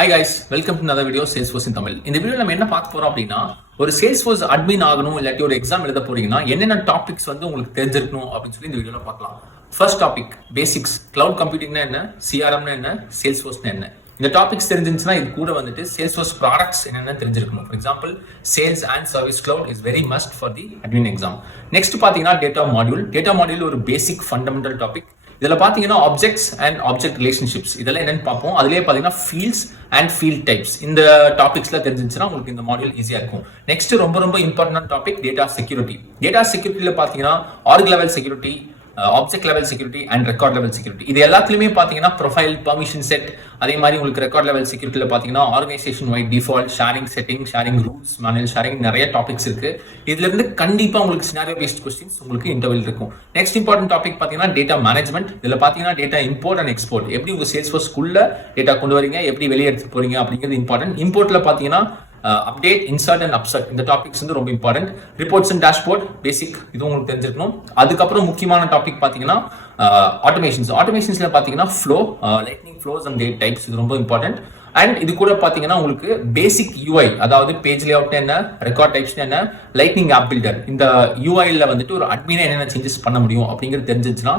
Hi guys, welcome to another video Salesforce in Tamil. இந்த video நம்ம என்ன பார்க்க போறோம் அப்படின்னா, ஒரு Salesforce அட்மின் ஆகணும் இல்லாட்டி ஒரு எக்ஸாம் எழுத போறீங்கன்னா என்னென்ன டாபிக்ஸ் வந்து உங்களுக்கு தெரிஞ்சிருக்கணும் அப்படின்னு சொல்லி இந்த வீடியோல பார்க்கலாம். First topic basics. கிளவுட் கம்ப்யூட்டிங்னா என்ன, சிஆர்எம்னா என்ன, சேல்ஸ்ஃபோர்ஸ்னா என்ன. இந்த டாபிக்ஸ் தெரிஞ்சிருந்துச்சுன்னா இது கூட வந்துட்டு Salesforce ப்ராடக்ட்ஸ் என்னென்ன தெரிஞ்சிருக்கணும். For example sales and service cloud is very must for the admin exam. Next பார்த்தீங்கன்னா டேட்டா மாடியூல். டேட்டா மாடியூல் ஒரு பேசிக் ஃபண்டமெண்டல் டாபிக். இதில் பார்த்தீங்கன்னா ஆப்ஜெக்ட்ஸ் அண்ட் ஆப்ஜெக்ட் ரிலேஷன்ஷிப்ஸ் இதெல்லாம் என்னன்னு பார்ப்போம். அதுலேயே பார்த்தீங்கன்னா ஃபீல்ட்ஸ் அண்ட் ஃபீல்ட் டைப்ஸ் இந்த டாபிக்ஸ்ல தெரிஞ்சிச்சுன்னா உங்களுக்கு இந்த மாடியூல் ஈஸியாக இருக்கும். நெக்ஸ்ட் ரொம்ப important topic data security. Data செக்யூரிட்டியில் பார்த்தீங்கன்னா org level security, object level security and record level security. இது எல்லாத்துலயுமே பாத்தீங்கன்னா ப்ரொஃபைல், பர்மிஷன் செட், அதே மாதிரி உங்களுக்கு ரெக்கார்ட் லெவல் செக்யூரிட்டியில பாத்தீங்கன்னா organisation wide default, sharing setting, sharing rules, manual sharing, நிறைய டாபிக்ஸ் இருக்கு. இதுல இருந்து கண்டிப்பா உங்களுக்கு சினாரியோ பேஸ்ட் கொஸ்டின்ஸ் உங்களுக்கு இன்டர்வியூ இருக்கும். நெக்ஸ்ட் இம்பார்ட்டன்ட் டாபிக் பாத்தீங்கன்னா டேட்டா மேனேஜ்மெண்ட். இதுல பாத்தீங்கன்னா டேட்டா இம்போர்ட் அண்ட் எக்ஸ்போர்ட், எப்படி உங்க சேல்ஸ்ஃபோர்ஸ்க்குள்ள டேட்டா கொண்டு வரீங்க, எப்படி வெளியே எடுத்து போறீங்க அப்படிங்கிறது இம்பார்ட்டன்ட். இம்போர்ட்ல பாத்தீங்கன்னா அப்டேட், இன்சர்ட் அண்ட் அப்சர்ட் இந்த டாபிக்ஸ் வந்து ரொம்ப இம்பார்ட்டன்ட். ரிப்போர்ட்ஸ் அண்ட் டேஷ்போர்ட் பேசிக், இது உங்களுக்கு தெரிஞ்சிருக்கணும். அதுக்கப்புறம் முக்கியமான டாபிக் பாத்தீங்கன்னா ஆட்டோமேஷன்ஸ். ஆட்டோமேஷன்ஸ்ல பாத்தீங்கன்னா flow, lightning flows and date types, இது ரொம்ப இம்பார்ட்டன்ட். அண்ட் இது கூட பாத்தீங்கன்னா உங்களுக்கு பேசிக் யூஐ, அதாவது பேஜ் லேஅவுட் என்ன, ரெக்கார்ட் டைப்ஸ் என்ன, லைட்னிங் ஆப் பில்டர், இந்த யூஐல வந்துட்டு ஒரு அட்மினா என்னென்ன சேஞ்சஸ் பண்ண முடியும் அப்படிங்கிறது தெரிஞ்சிச்சுன்னா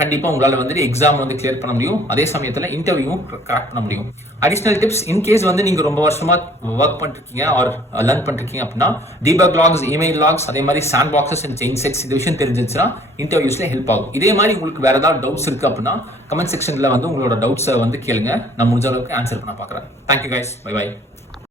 கண்டிப்பா உங்களால வந்துட்டு எக்ஸாம் வந்து கிளியர் பண்ண முடியும். அதே சமயத்துல இன்டர்வியூவும் கிராக் பண்ண முடியும். அடிஷனல் டிப்ஸ், இன்கேஸ் வந்து நீங்க ரொம்ப வருஷமா ஒர்க் பண்ணிருக்கீங்க ஆர் லேர்ன் பண்ணிருக்கீங்க அப்படின்னா டீபக் லாக்ஸ், இமெயில் லாக்ஸ், அதே மாதிரி sandboxes and change sets இந்த விஷயம் தெரிஞ்சிச்சுன்னா இன்டர்வியூஸ்ல ஹெல்ப் ஆகும். இதே மாதிரி உங்களுக்கு வேற ஏதாவது டவுட்ஸ் இருக்கு அப்படின்னா கமெண்ட் செக்ஷன்ல வந்து உங்களோட டவுட்ஸை வந்து கேளுங்க. நான் முடிஞ்ச அளவுக்கு ஆன்சர் பண்ண பாக்குறேன். Thank you guys, bye by.